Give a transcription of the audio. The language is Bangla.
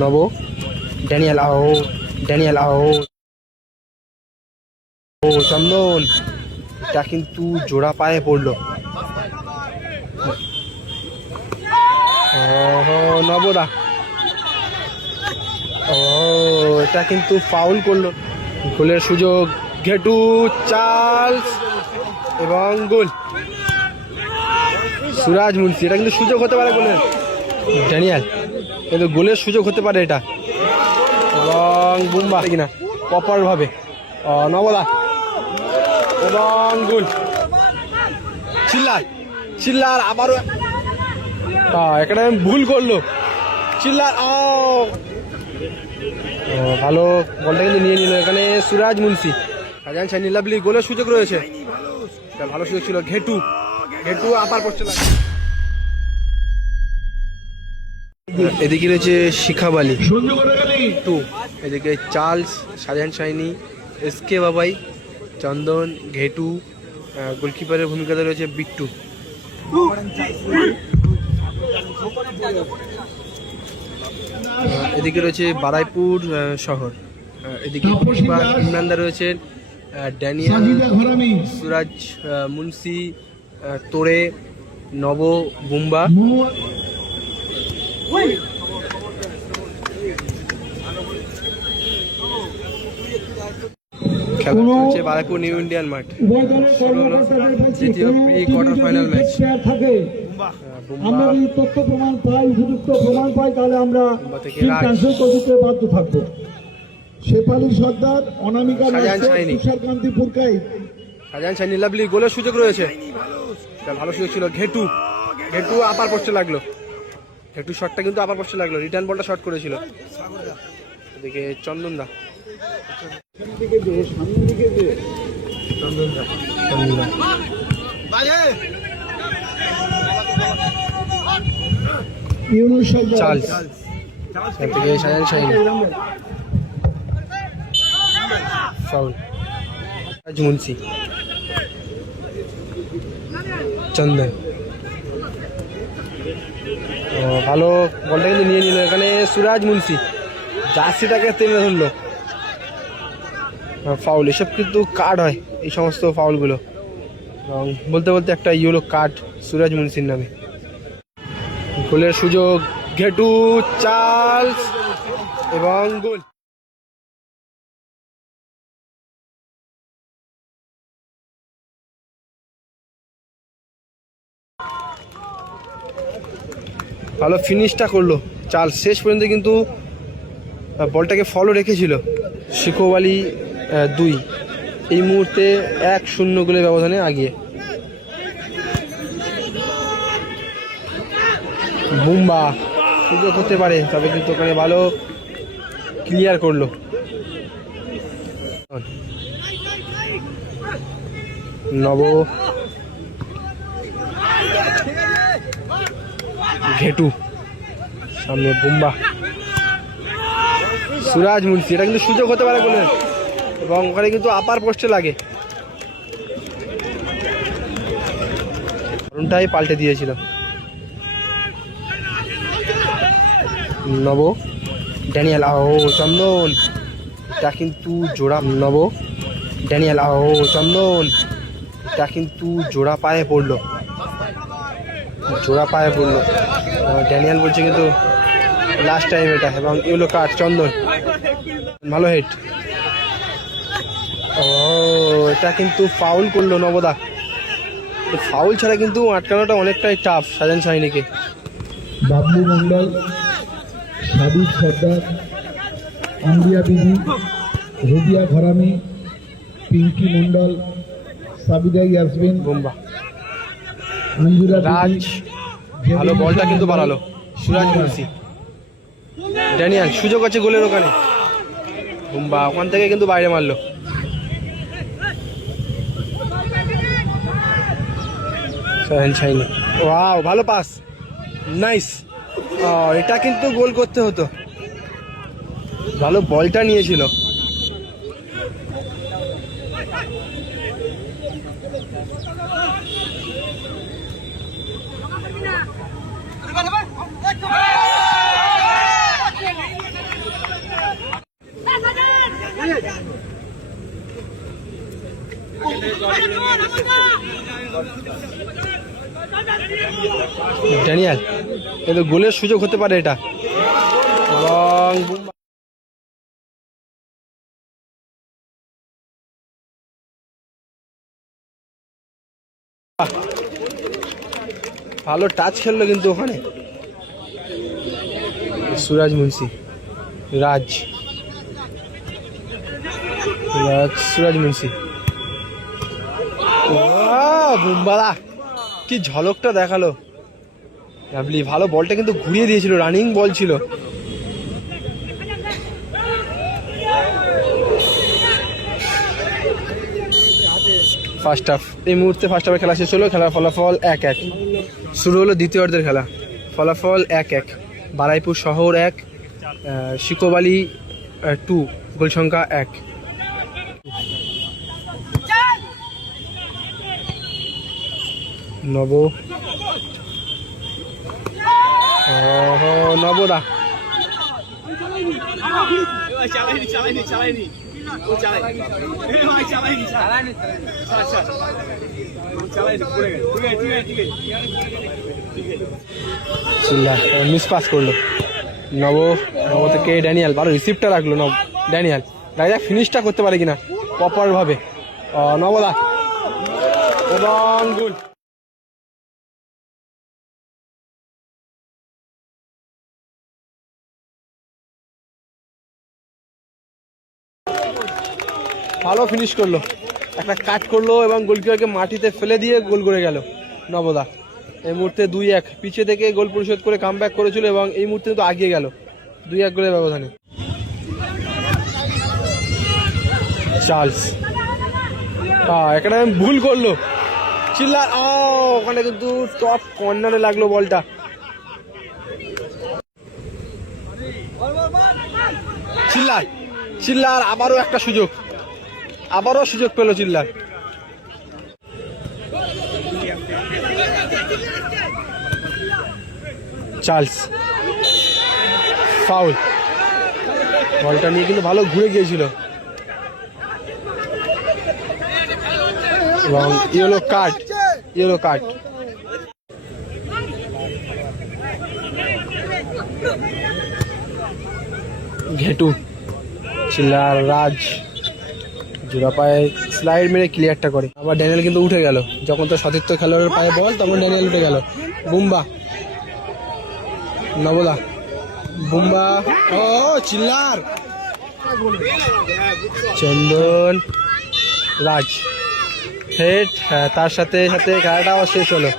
নব। ড্যানিয়েল আও ড্যানিয়েল আও ও চন্দন। এটা কিন্তু জোড়া পায়ে পড়ল। নবদা। ও এটা কিন্তু ফাউল করল। গোলের সুযোগ, ঘেটু, চার্লস এবং গোল। সুরাজ মুন্সি, এটা কিন্তু সুযোগ হতে পারে গোলের। ড্যানিয়াল। কিন্তু গোলের সুযোগ হতে পারে এটা। এবং বুম্বা কিনা? প্রপার ভাবে ও, নবদা এবং গোল। চিল্লার। চিল্লার আবারও এখানে ভুল করল। চিল্লার ভালো। বলটা কিন্তু নিয়ে নিল। এখানে সুরাজ মুন্সি। শাহজাহান শাহিনী লাভলি গোলের সুযোগ রয়েছে। ভালো সুযোগ ছিল। ঘেটু। ঘেটু পোস্টে লাগে এদিকে রয়েছে শিখাবালি। টু। এদিকে চার্লস সাজান শাহিনী এস কে বাবাই চন্দন ঘেটু গোলকিপারের ভূমিকাতে রয়েছে বিট্টু। এদিকে রয়েছে বারাইপুর শহর। এদিকে ইমরানদা রয়েছেন ড্যানিয়াল সুরাজ মুন্সি তোরে নব বুম্বা। খেলা চলছে বারাইপুর নিউ ইন্ডিয়ান মাঠ। উভয় দলের দ্বিতীয় pre quarter final match player থাকে। বুম্বা। আমরা যদি তথ্য প্রমাণ পাই উপযুক্ত প্রমাণ পাই তাহলে আমরা বুম্বা থেকে টিম রাজ। ক্যান্সেল করতে বাধ্য থাকব। শেফালি সর্দার অনামিকা শাহজাহান নস্কর, শাহিনী। তুষারকান্তি পুরকাই। শাহজাহান শাহিনী লাভলি গোলের সুযোগ রয়েছে। ভালো সুযোগ ছিল। ঘেটু ঘেটু আপার পোস্টে লাগল। ঘেটু শটটা কিন্তু আবার পোস্টে লাগল। রিটার্ন বলটা শট করেছিল। এদিকে চন্দন দা। চন্দন। ভালো বলটা কিন্তু নিয়ে নিল। এখানে সুরাজ মুন্সি, জার্সিটাকে টেনে ধরলো। ফাউল এসব কিন্তু কার্ড হয়, এই সমস্ত ফাউলগুলো বলতে বলতে একটা ইউলো কার্ড সুরাজ মুন্সির নামে। গোলের সুযোগ, ঘেটু, চার্লস, এবং গোল। ভালো ফিনিশটা করল। চার্লস শেষ পর্যন্ত কিন্তু বলটাকে ফলো রেখেছিল। আহ, দুই। এই মুহূর্তে এক শূন্য গোলের ব্যবধানে আগিয়ে। বুম্বা সুযোগ হতে পারে তবে কিন্তু ওখানে ভালো ক্লিয়ার করল। নব ঘেটু সামনে বুম্বা। সুরাজ মুন্সি, এটা কিন্তু সুযোগ হতে পারে গোলের এবং ওখানে কিন্তু আপার পোস্টে লাগে। ধরনটাই পাল্টে দিয়েছিল। নব, ড্যানিয়েল আও চন্দন। এটা কিন্তু জোড়া নব। ড্যানিয়েল আও চন্দন। এটা কিন্তু জোড়া পায়ে পড়ল। জোড়া পায়ে পড়ল। ড্যানিয়েল বলছে কিন্তু লাস্ট টাইম এটা এবং ইউলো কার্ড চন্দন। ভালো হেড ও এটা কিন্তু ফাউল করল নবদা। ফাউল ছাড়া কিন্তু আটকানোটা অনেকটাই টাফ সাজান সাহিনীকে। বাবলু মন্ডল সাবির সর্দার আম্বিয়া বিবি রুবিয়া ঘরামি পিঙ্কি মন্ডল সাবিদা ইয়াসমিন বোম্বা। রাজ ভালো বলটা কিন্তু বাড়ালো। সুরাজ মুন্সি। ড্যানিয়াল সুযোগ আছে গোলের ওখানে। বুম্বা ওখান থেকে কিন্তু বাইরে মারলো। শাইনি ওয়াও ভালো পাস। নাইস। এটা কিন্তু গোল করতে হতো। ভালো বলটা নিয়েছিল। ড্যানিয়াল কিন্তু গোলের সুযোগ হতে পারে এটা। এবং ভালো টাচ খেললো কিন্তু ওখানে। সুরাজ মুন্সি। রাজ। রাজ, সুরাজ মুন্সি। বুম্বালা। কি ঝলকটা দেখাল। ভালো বলটা কিন্তু ঘুরিয়ে দিয়েছিল রানিং বল ছিল। ফার্স্ট হাফ এই মুহূর্তে ফার্স্ট হাফে খেলা শেষ হলো, খেলার ফলাফল এক এক। শুরু হলো দ্বিতীয় অর্ধের খেলা। ফলাফল এক এক। বারাইপুর শহর এক শিকোবালি টু গোল সংখ্যা এক। নব। নবদা। চালাইনি চালাইনি চালাইনি। ও চালাইনি এ ভাই চালাইনি চালাইনি আচ্ছা চালাইনি পড়ে গেছে ঠিক আছে ঠিক আছে ঠিক আছে চিল্লা মিস পাস করল। নব নব থেকে ড্যানিয়াল? ভালো রিসিপ্টটা রাখল নব। ড্যানিয়াল দেখা ফিনিশটা করতে পারে কিনা? প্রপার ভাবে। নবদা। এবং গোল ভালো ফিনিশ করল। একটা কাট করল এবং গোলকিপারকে মাটিতে ফেলে দিয়ে গোল করে গেল নবদা। এই মুহূর্তে দুই এক। পিছে থেকে গোল পরিশোধ করে কাম করেছিল এবং এই মুহূর্তে তো আগিয়ে গেল। দুই এক গোলের ব্যবধানে। চার্লস। এখানে ভুল করল। চিল্লার ও ওখানে কিন্তু টপ কর্নারে লাগল বলটা। চিল্লার চিল্লার, আবারও একটা সুযোগ। আবারও সুযোগ পেল চিল্লার চার্লস। ফাউল। বলটা নিয়ে কিন্তু ভালো ঘুরে গিয়েছিল। এবং yellow card yellow card. Ghetu Chillar Raj. জোড়া পায়ে স্লাইড মেরে ক্লিয়ারটা করে। আবার ড্যানিয়েল কিন্তু উঠে গেল। যখন তো সতীর্থ খেলোয়াড়ের পায়ে বল, তখন ড্যানিয়েল উঠে গেল। বুম্বা। নবদা বুম্বা। ও, চিল্লার। চন্দন। রাজ। হেড হ্যাঁ তার সাথে সাথে খেলাটাও শেষ হলো।